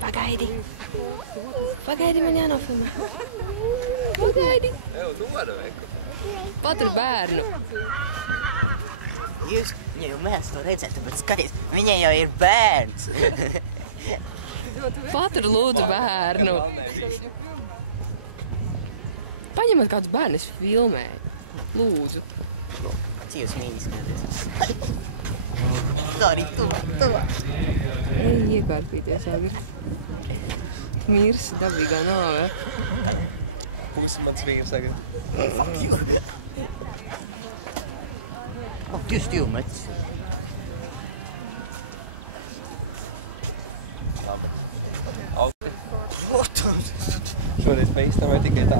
Pagaidi. Pagaidi, man jānofilmē. Pagaidi. Pat ir bērnu. Jūs jau mēs to redzēt, bet skaties, viņai jau ir bērns. Patru lūdzu bērnu. Paņemat kādus bērnus filmēju. Lūdzu. Cīvs mīļi skaties. Dari, tuvāk. Ej, iekārpīties, Agri. Mirsi dabīgā nāve. Pusi mans vīrs tagad. Fuck you. Tu stilmets. Labi. Šoreiz meistam vai tikai tā?